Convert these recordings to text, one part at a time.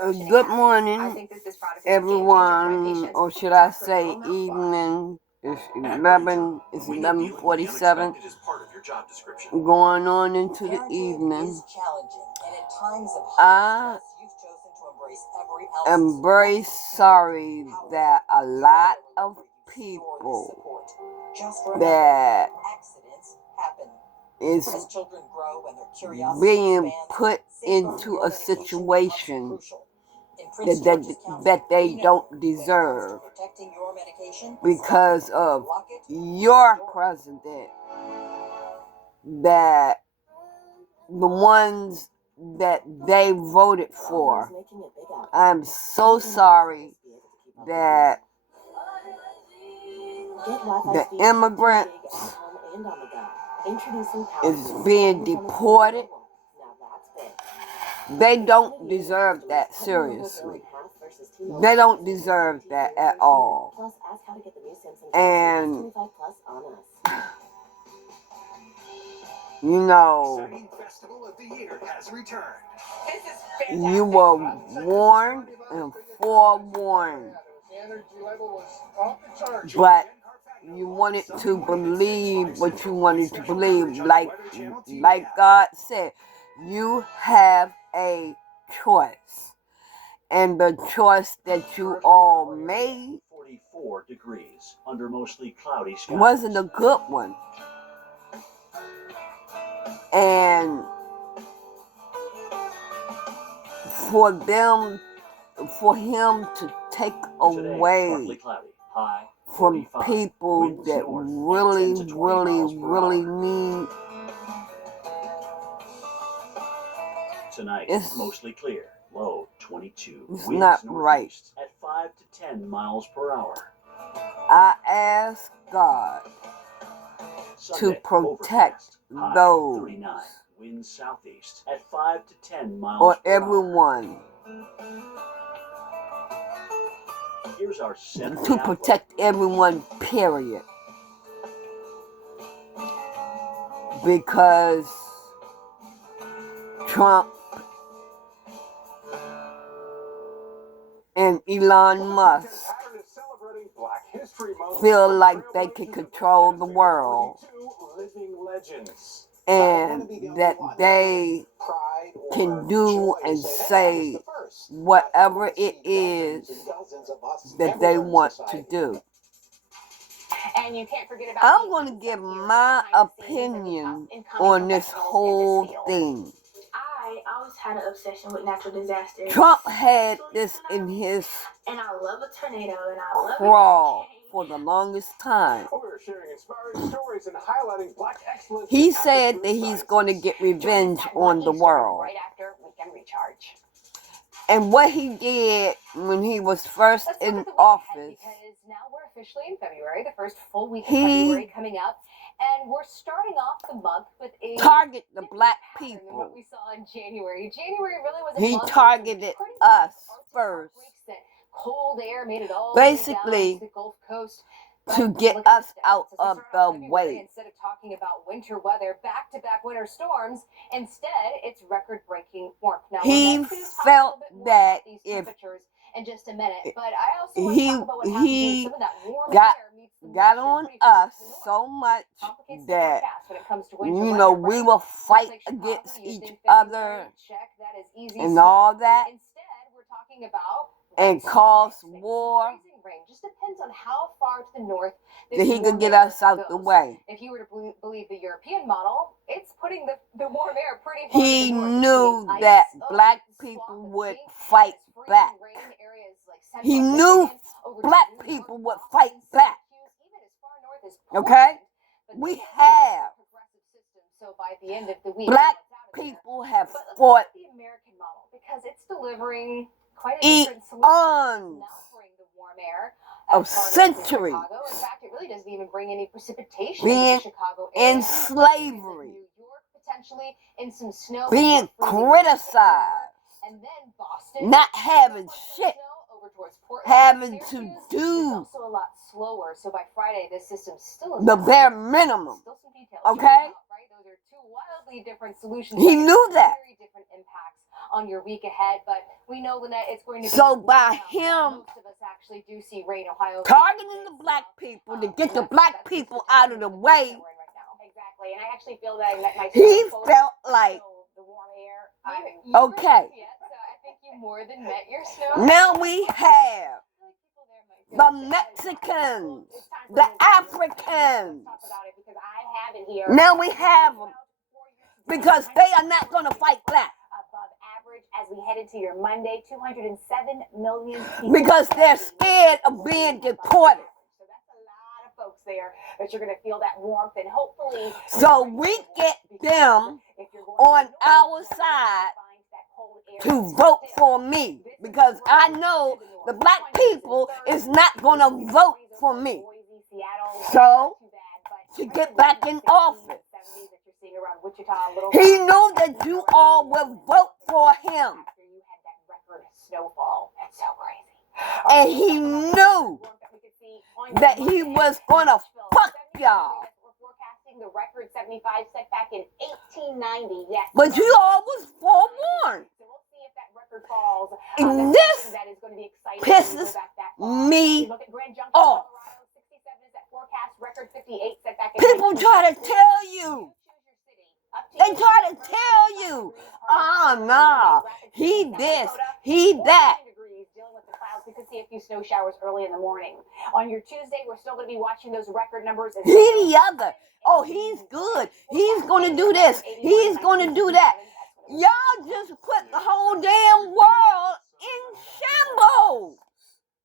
Good morning, everyone, or should I say evening. It's 11:47, going on into the evening. I am very sorry that a lot of people that is being put into a situation that they don't deserve because of your president, that the ones that they voted for. I'm so sorry that the immigrants is being deported. They don't deserve that, seriously. They don't deserve that at all. And, you know, you were warned and forewarned. But you wanted to believe what you wanted to believe. Like God said, you have a choice. And the choice that you all made 44 degrees under mostly cloudy skies. Wasn't a good one. And for him to take away from people that really need. Tonight it's mostly clear. Low 22. It's not right. At 5 to 10 miles per hour. I ask God to protect those, 39. Wind southeast at 5 to 10 miles or per hour. everyone, Here's our to protect everyone, period. Because Trump and Elon Musk feel like they can control the world, and that they can do and say whatever it is that they want to do. And you can't forget about I'm going to give my opinion on this whole thing. I always had an obsession with natural disasters. Trump had this in his and I love a tornado and I love crawl for the longest time. We're sharing inspiring stories and highlighting Black excellence. He said that he's going to get revenge on the world. Right after Weekend Recharge. And what he did when he was first in office, because now we're officially in February, the first full week of February coming up, and we're starting off the month with a target the black people. What we saw in January. January really was a he month targeted us first. Cold air made it all basically down to the Gulf Coast. To get us out of the way. Instead of talking about winter weather, back-to-back winter storms, instead it's record-breaking warmth. Now, he felt that if in just a minute, but I also want to talk about what happens some of that warm air meets the got on us so much that we will fight against each other and all that, talking about and cause war. Just depends on how far to the north that he could get us out the way. If you were to believe the European model, it's putting the warm air pretty far he to the north. Knew that black people would fight back. He knew black people would fight back. Okay? We have. So by the end of the week, black people have fought the American model because it's delivering quite a different solution. Not bring the warm air of centuries. In fact, it really doesn't even bring any precipitation being into Chicago area. In slavery. New York, potentially in some snow. Being criticized. And then Boston. Not having shit. Having to do. It's also a lot slower. So by Friday, this system still is the bare minimum. Still some details. Okay? Those are two wildly different solutions. He knew that. Very different impacts on your week ahead. But we know, Lynette, it's going to be So by warm. him Most of us actually do see rain. Ohio targeting the black people to get the black people out of the way, Exactly, and I actually feel that I met my he snow felt like, so the warm air. okay. Yet, so I think you more than met your snow. Now we have the Mexicans, the Africans. Now we have them because they are not going to fight back. Above average as we head into your Monday, 207 million people. Because they're scared of being deported. So that's a lot of folks there that you're going to feel that warmth and hopefully. So we get them on our side to vote for me because I know the black people is not going to vote for me. So to get back in office, he knew that you all will vote for him. Snowfall. That's so crazy. And he knew that he was going to fuck y'all. We're forecasting the record 75 set back in 1890. Yes. But you all was forewarned. So we'll see if that record falls. This that is going to be exciting. pisses me Look at Grand Junction, off. Colorado, 67 is that forecast record 58 set back in People try to tell you. They try to tell you. Oh, no. He this. He that. We could see a few snow showers early in the morning. On your Tuesday, we're still going to be watching those record numbers. He the other. Oh, he's good. He's going to do this. He's going to do that. Y'all just put the whole damn world in shambles.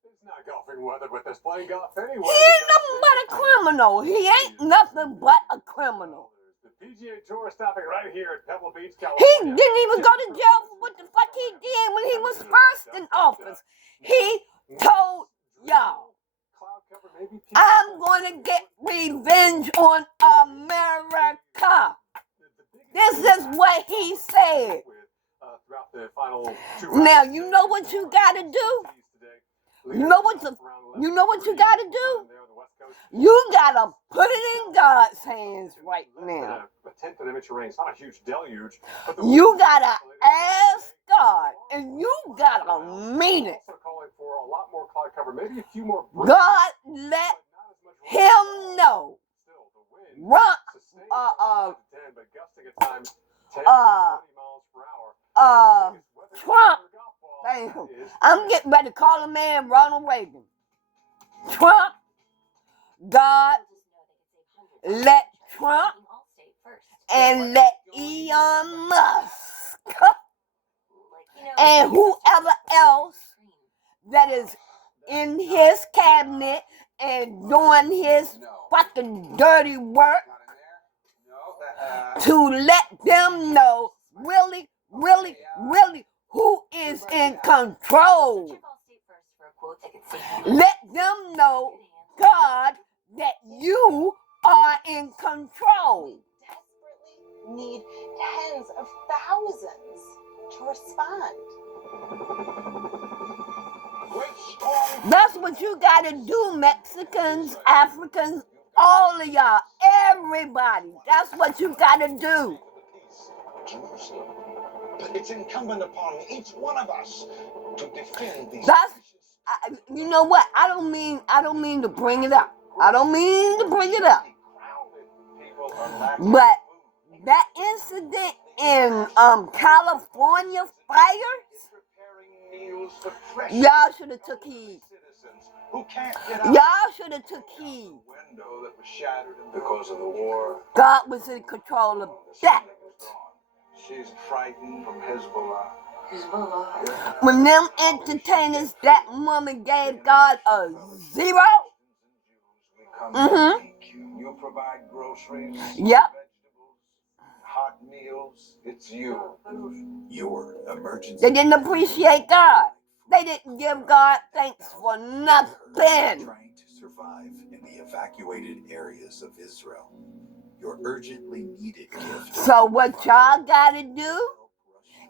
It's not golfing weather, but there's playing golf anyway. He ain't nothing but a criminal. He ain't nothing but a criminal. The PGA Tour stopping right here at Pebble Beach, He California. didn't even go to jail for what the fuck he did when he was first in office. He told y'all, I'm going to get revenge on America. This is what he said. Now, you know what you got to do? You know what you got to do? You got to put it in God's hands right now. You got to ask God, and you got to mean it. God let him know. Trump. Damn. I'm getting ready to call a man Ronald Reagan. Trump. God let Trump and let Elon Musk and whoever else that is in his cabinet and doing his fucking dirty work to let them know really who is in control. Let them know, God, that you are in control. Desperately need tens of thousands to respond. That's what you gotta do, Mexicans, Africans, all of y'all, everybody. That's what you gotta do. Jerusalem. But it's incumbent upon each one of us to defend these. You know what? I don't mean to bring it up. I don't mean to bring it up. But that incident in California fires, y'all should have took heed. Y'all should have took heed. Because of the war. God was in control of that. She's frightened from Hezbollah. When them entertainers, that woman gave God a 0. You provide groceries. Yep. Vegetables, hot meals. It's you. Your emergency. They didn't appreciate God. They didn't give God thanks for nothing. Trying to survive in the evacuated areas of Israel. Your urgently needed gift. So what y'all gotta do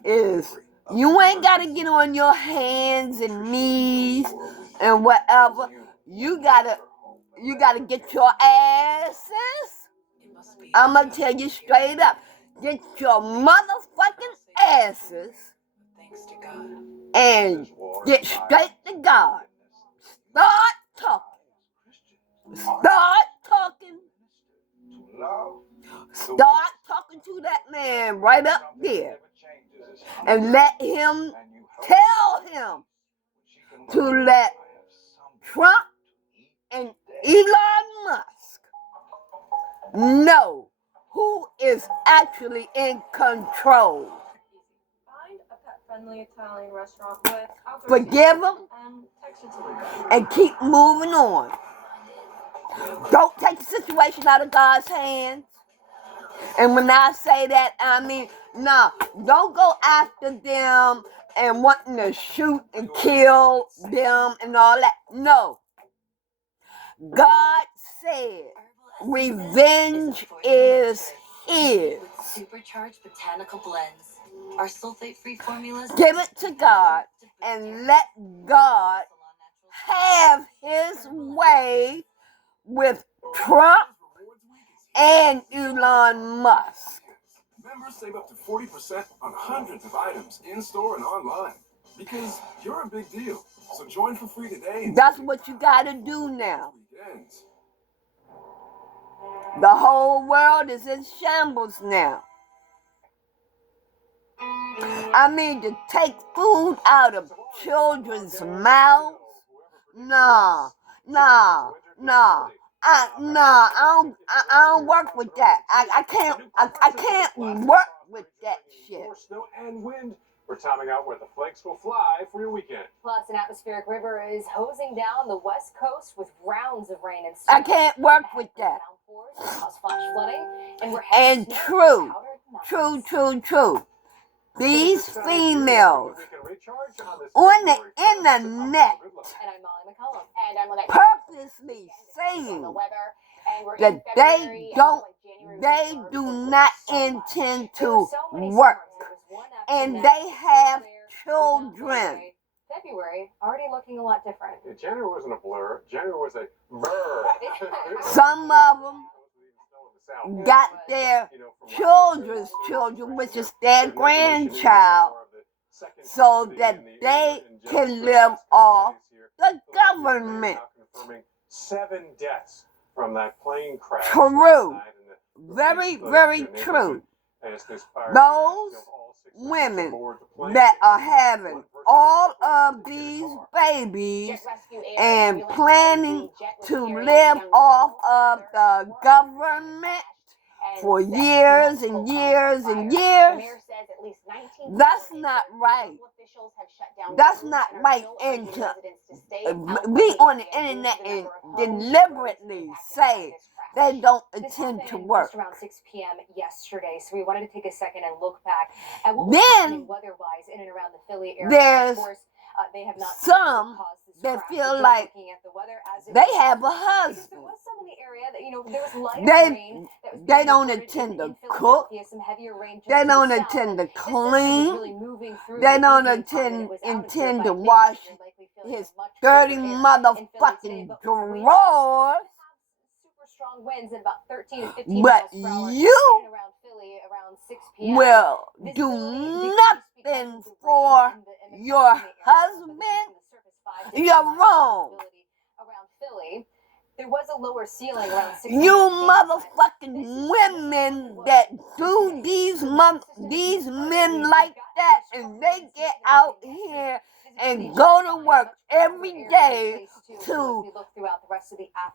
is you ain't gotta get on your hands and knees and whatever. You gotta get your asses. I'm gonna tell you straight up. Get your motherfucking asses and get straight to God. Start talking. Start talking. Start talking to that man right up there. And let him tell him to let Trump and Elon Musk know who is actually in control. Find a pet-friendly Italian restaurant with Forgive them and text it to them. and keep moving on. Don't take the situation out of God's hands. And when I say that, I mean, no, don't go after them and wanting to shoot and kill them and all that. No. God said revenge is his. Supercharged botanical blends. Our sulfate-free formulas. Give it to God and let God have his way with Trump and Elon Musk. Members save up to 40% on hundreds of items in-store and online. Because you're a big deal. So join for free today. That's what you gotta do now. The whole world is in shambles now. I mean, to take food out of children's mouths? Nah. I don't work with that. I can't work with that shit. More snow and wind. We're timing out where the flakes will fly for your weekend. Plus, an atmospheric river is hosing down the west coast with rounds of rain and I can't work with that. cause flash flooding, and we're And true. These females on the internet And I'm Molly McCollum. And I'm Lynette. purposely saying The weather, and we're that in February, they do not intend There were to so many work. storms. There was one after And the they next. have February, children. February already looking a lot different. Yeah, January wasn't a blur. January was a brr. Some of them got their children's children, which is their grandchild, so that they can live off the government. 7 deaths from that plane crash. True. Very, very true. Those women that are having all of these babies and planning to live off of the government for years and years and years, that's not right. That's not right. And to be on the internet and deliberately say they don't intend to work. Around 6 p.m. yesterday, so we wanted to take a second and look back at what Then, was happening weather-wise in and around the Philly area. there's Of course, they have not some caused this that crash, feel but just like looking at the weather as it they was, have a because husband. there was some in the area that, there was lighter They- rain that was they being don't reported intend in to cook. Philadelphia, some heavier rain just They to the don't south. intend to This system was clean. really moving through They the don't evening time, and it was out of here intend by to midnight. wash You're likely feeling his a much dirty colder air in Philly today, motherfucking but with winds, drawers. super strong winds at about 13 to 15 But miles per hour you in and around Philly around 6 p.m. will Visibility do decreased nothing because of the for rain in the your area, but husband. this is the surface 5 to 10 You're miles wrong. visibility around Philly. There was a lower ceiling around 600 You feet. motherfucking women that do these men like that, and they get out here and go to work every day to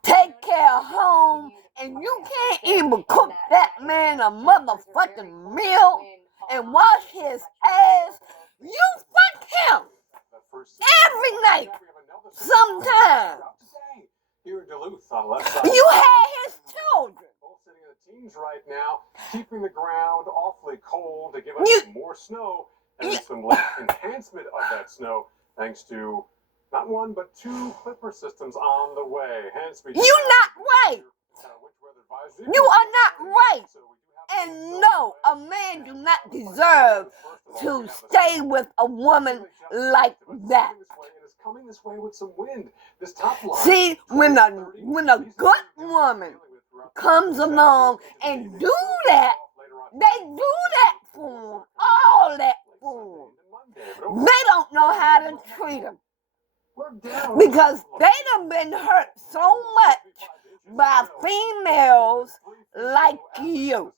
take care of home, and you can't even cook that man a motherfucking meal and wash his ass. You fuck him every night, sometime. Here in Duluth on the left side. You had his children. Both sitting in the teens right now, keeping the ground awfully cold to give us some more snow and some enhancement of that snow, thanks to not one but 2 clipper systems on the way. Hence, we You're not right. You are not right. And no, a man do not deserve to stay with a woman like that. It's coming this way with some wind. This top line. See, when a good woman comes along and do that, they do that for him. All that for him. They don't know how to treat them We're down. because they done been hurt so much by females like you,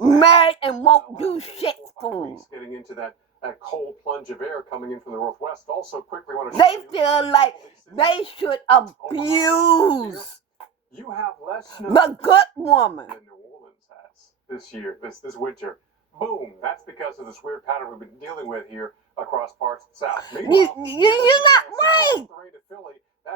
married and won't do shit for them. Getting into that cold plunge of air coming in from the northwest. Also, quickly want to They feel like they should abuse you have less snow the good woman. than New Orleans has this year, this winter. Boom! That's because of this weird pattern we've been dealing with here across parts of the South. You're not right.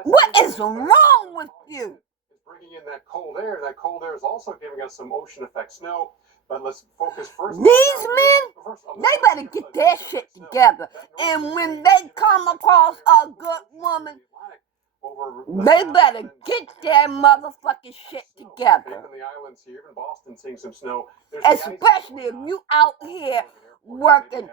What is wrong with you? It's bringing in that cold air. That cold air is also giving us some ocean effect snow. But let's focus first. These men, they better get their shit together. And when they come across a good woman, they better get their motherfucking shit together. In the islands here, even Boston, seeing some snow. Especially if you out here working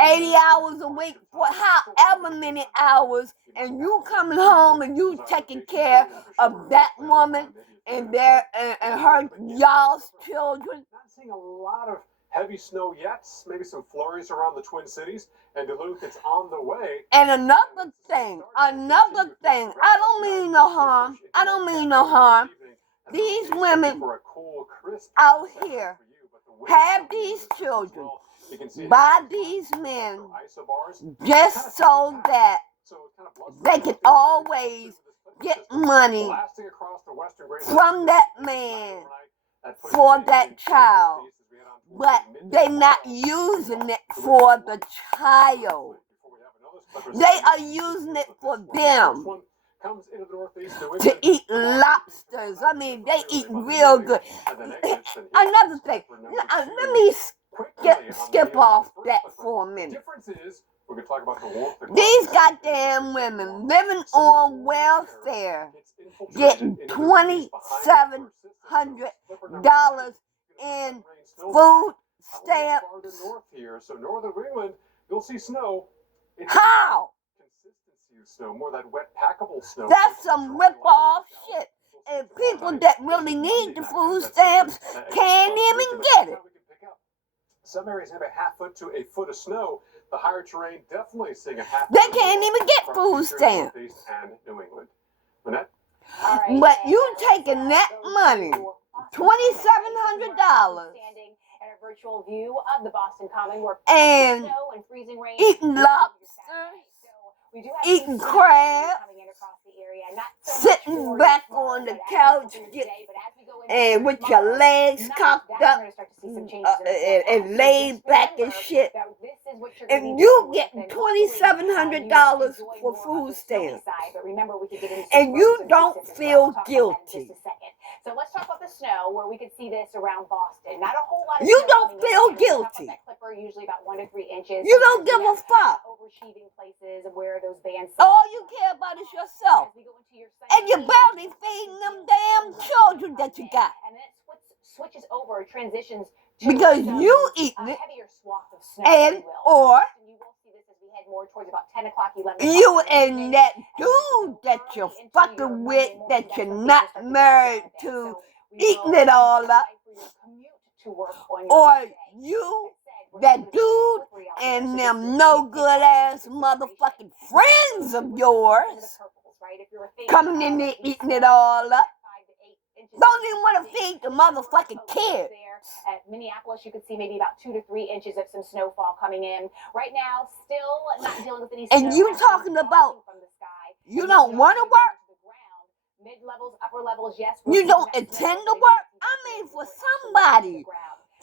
80 hours a week for however many hours, and you coming home and you taking care of that woman and their and her y'all's children. Not seeing a lot of heavy snow yet. Maybe some flurries around the Twin Cities and Duluth. It's on the way. And another thing. I don't mean no harm. I don't mean no harm. These women out here have these children by these men just so that they can always get money from that man for that child, but they're not using it for the child. They are using it for them to eat lobsters. I mean, they eat real good. Another thing, let me skip off that for a minute. These goddamn women living on welfare getting $2,700 in food stamps. North here, so northern England, you'll see snow. How? Consistency of snow, more that wet packable snow. That's some rip-off shit. And people that really need the food stamps can't even get it. Some areas have a half foot to a foot of snow. The higher terrain definitely seeing a half. They can't even get food stamps. And New England. Lynette? But you taking that money, $2,700, virtual view of the Boston Common where and snow and freezing rain, eating lobsters, eating crab, sitting back on the couch, and with your legs cocked up and laid back and shit, and you get $2,700 for food stamps, and you don't feel guilty. So let's talk about the snow, where we could see this around Boston. Not a whole lot of you snow don't feel guilty. That clipper, usually about 1 to 3 inches. You don't give a fuck. Oversheathing places of where those bands. All you care about is yourself. And you're barely feeding them damn children that you got. And then it switches over, transitions to because you eating it. Heavier swath of snow, and or you will see this as we head more towards about 10 o'clock, 11 o'clock. You and that dude that you're fucking with, that you're not married to, eating it all up. Or you, that dude, and them no good ass motherfucking friends of yours coming in there eating it all up. Don't even want to feed the motherfucking kids. At Minneapolis, you could see maybe about 2 to 3 inches of some snowfall coming in. Right now, still not dealing with any snow. And you talking about you don't want to work? Mid-levels, upper levels, yes. You don't intend to work? I mean, for somebody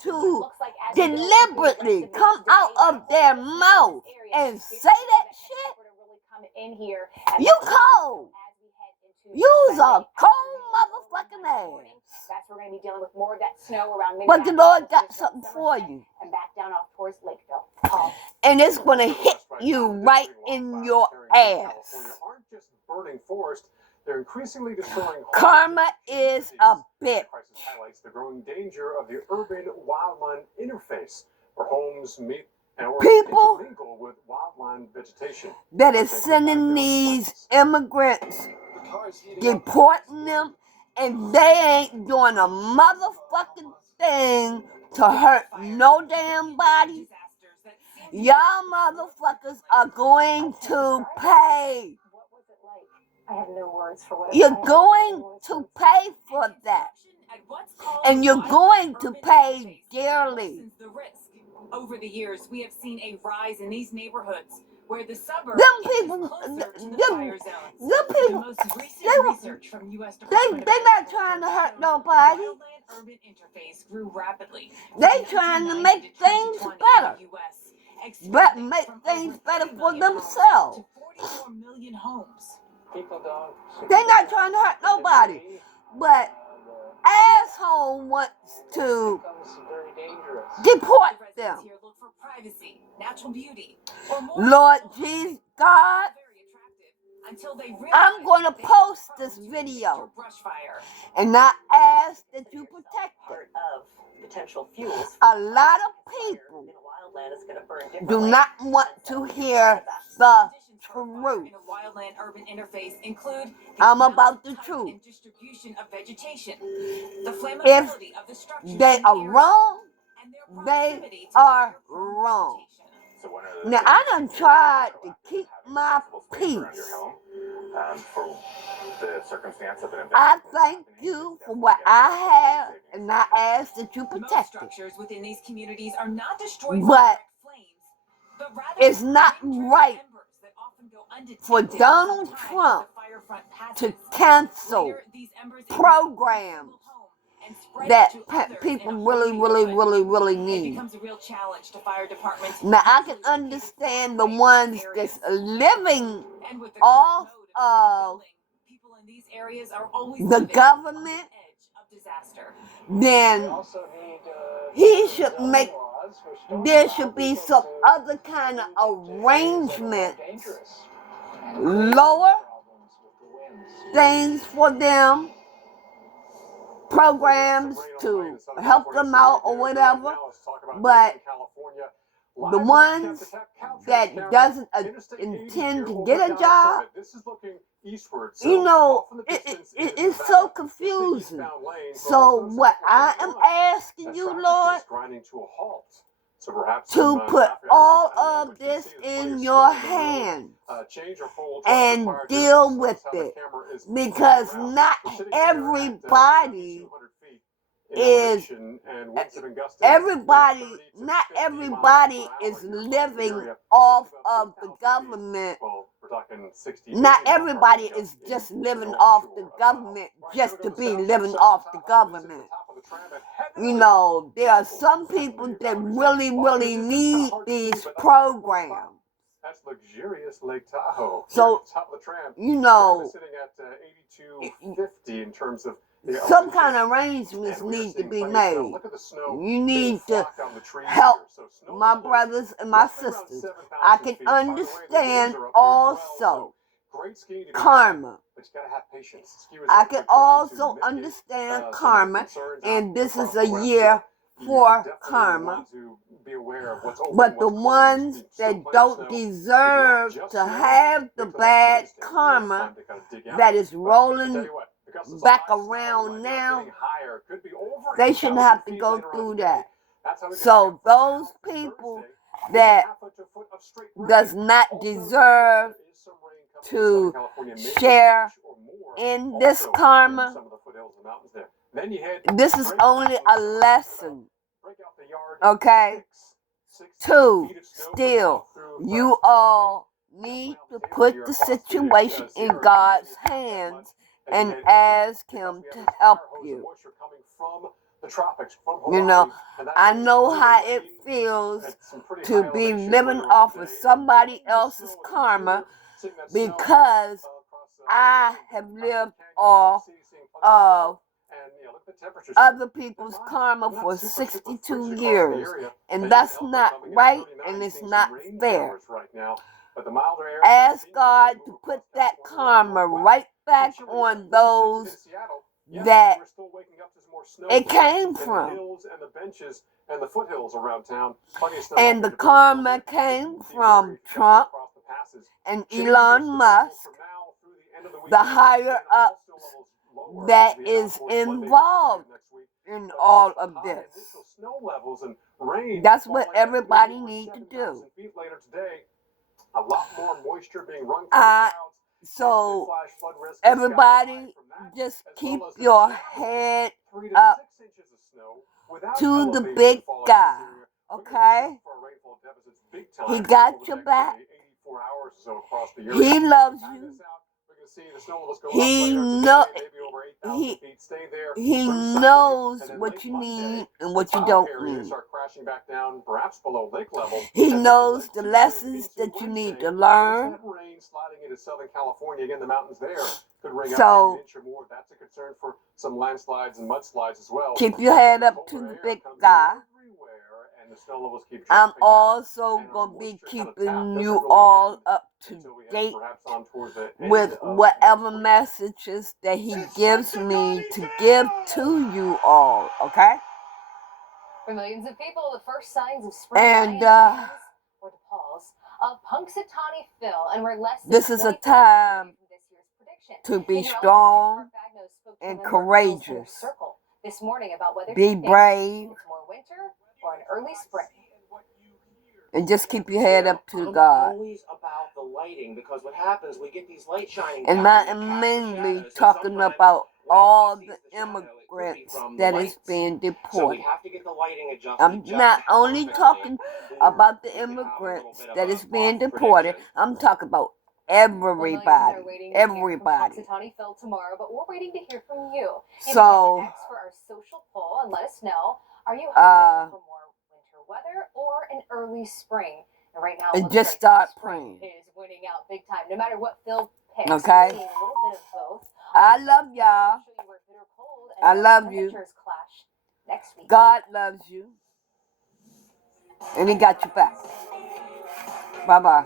to deliberately come out of their mouth and say that shit, you cold. You's a cold motherfucking ass. That's where we're going to be dealing with more of that snow around. But the Lord got something for you. And back down off towards Lakeville. And it's going to hit you right in your ass. Aren't just burning forest, they're increasingly destroying. Karma is a bitch. Crisis highlights the growing danger of the urban wildland interface, where homes meet and people intermingle with wildland vegetation. That is sending these immigrants, deporting them, and they ain't doing a motherfucking thing to hurt no damn body. Y'all motherfuckers are going to pay. What was it like? I have no words for what You're going to pay for that. And you're going to pay dearly. Over the years, we have seen a rise in these neighborhoods where the suburbs Them people, is closer to the them fire zones. people, The most recent research from U.S. Department they of not trying to hurt nobody. Wildland-urban interface grew rapidly. They trying to make things better. But make things better for themselves. To 44 million homes. People don't. They not trying to hurt nobody. But asshole wants to Becomes very dangerous. deport The them. residents here look for privacy, natural beauty, or more Lord Jesus God, very attractive until they realize I'm going to they post are this prone to video. major brush fire. And I ask that you protect it. Part of potential fuels. A lot of people In wildland is going to burn do differently. not want to hear the Conditions for a fire truth. in a wildland-urban interface include I'm amount, about the type, truth. and distribution of vegetation, the flammability of the structures They in the are area, wrong. and their They proximity to are fire-prone wrong. vegetation. So one of the Now, I done tried to keep my peace. For the circumstance of an event. I thank you for what I have, and I ask that you Most protect it. structures within these communities are not destroyed But by direct flames, but rather it's not dangerous right embers that often go undetected for Donald sometimes as Trump the fire front passes. to cancel Later, these embers programs and spread that to others people in a really, whole really, neighborhood. really, really It need. becomes a real challenge to fire departments. Now, I can usually located understand the far away from ones these that's areas. living And with the off current mode of of city building, people in these areas are always the living on the government, edge of disaster. then We also need he should zoning make, laws which don't there allow should be people some to other kind of move into areas that are arrangements, dangerous and create lower problems with the winds. things for them, programs to help them out or whatever. But the ones that doesn't intend to get a job, you know, it's so confusing. So what I am asking you, Lord, to put all of this in your hand and deal with it, because not everybody is not everybody is living off of the government. Not everybody is just living off the government just to be living off the government. You know, there are some people that really, really need these programs. That's luxurious Lake Tahoe. So, Top of the tram. you know, Sitting at 8250 in terms of some kind of arrangements need to be made. You need to help my brothers and my sisters. I can understand also karma. I can also understand karma, and this is a year for karma. But the ones that don't deserve to have the bad karma that is rolling back around now, they shouldn't have to go through that. So those people that does not deserve to share in this karma, this is only a lesson, okay? Two, still, you all need to put the situation in God's hands and ask Him to help you. You know, I know how it feels to be living off of somebody else's karma, because I have lived off of other people's karma for 62 years, and that's not right, and it's not fair. Ask God to put that karma right back on those that it came from. And the karma came from Trump and Elon Musk, the higher ups that is involved in all of High this. initial snow levels and rain That's what falling at everybody 3 or needs to 7,000 do. feet later today. A lot more moisture being run through the clouds. So Flash flood risk is everybody, sky high from that, just as keep well as the your general head 3 to up 6 inches of snow without to the elevation big falling in guy, Syria. okay? For rainfall deficits big time He got over the your next back. 84 hours or so across the area. He loves Time you. this out, we're going to see the snow levels go He up later know today, maybe over 8,000 he feet. Stay there he through Sunday, knows and then what late you Monday, need and the what you top don't areas need. start crashing back down, perhaps below lake level. He as we knows head the Tuesday lessons into that you need Wednesday. to learn. There's that rain sliding into Southern California. Again, the mountains there could ring So, out maybe an inch or more. That's a concern for some landslides and mudslides as well. keep your head up to the big guy. And the snow levels keep I'm dropping down, also and our going to be moisture kind of keeping tap doesn't you really all end up to until we head date perhaps on towards the end with of whatever next week. messages that he gives me to give to you all, okay? For millions of people, the first signs of spring And or the pause of Punxsutawney Phil, and we're less than this is a 24 time hours away from this year's prediction. to be Meteorologist Jim strong Carfagno spoke to and a member of Phil's inner courageous. circle this morning about whether Be he thinks brave it's more winter or an early spring. and just keep your head up to I'm God. always about the lighting, because what happens, we get these lights shining And down, not and they cast the mainly shadows, and talking sometimes about when all he the sees the shadow, it could be immigrants from the that is lights. being So we deported. have to get the lighting adjusted I'm just not only perfectly talking for about the we can have a little immigrants bit of that a is being off deported. prediction. I'm talking about Well, millions everybody. are waiting to hear from Everybody. Punxsutawney Phil tomorrow, but we're waiting to hear from you. You So, can head to X for our social poll and let us know, are you hoping for more winter weather or an early spring? And right now, it and looks just like start spring praying. is winning out big time. No matter what Phil picks, Okay? we're seeing a little bit of both. I love y'all. I'll show you where bitter cold and I early love you. temperatures clash next week. God loves you. And he got your back. Bye-bye.